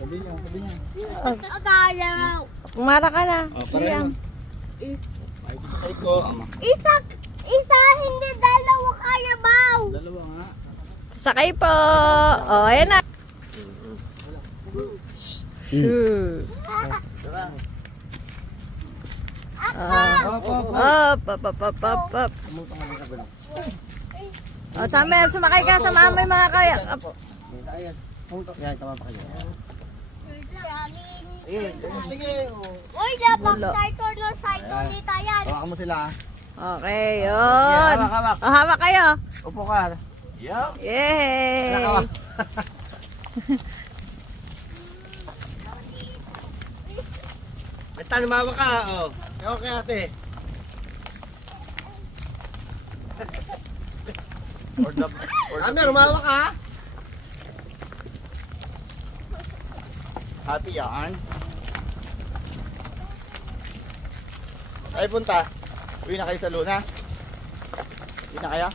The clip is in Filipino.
Sabi niya, sabi niya. Agalaw. Pumara ka na. Pareho. Liam. Ay ko, ama. Isa, hindi dalawa kaya baw. Dalawa nga. Sakay po. O, ayan na. Shoo. Up, up, up, up, up, up. O, Samuel, sumakay ka sa mamay mga kaya. Ayan. Yan, tama pa kayo. Sige. Uy, dapat Wala. cycle na cycle ni Tayan. Hawakan mo sila. Okay, yun. Hawak, hawak. O, hawak kayo. Upo ka. Yup. Yay! Hawak. Basta lumawa ka, oh. Okay, ate. Amer, lumawa ka. Happy yan. Ay, punta. Uwi na kayo sa Luna. Uwi na kaya?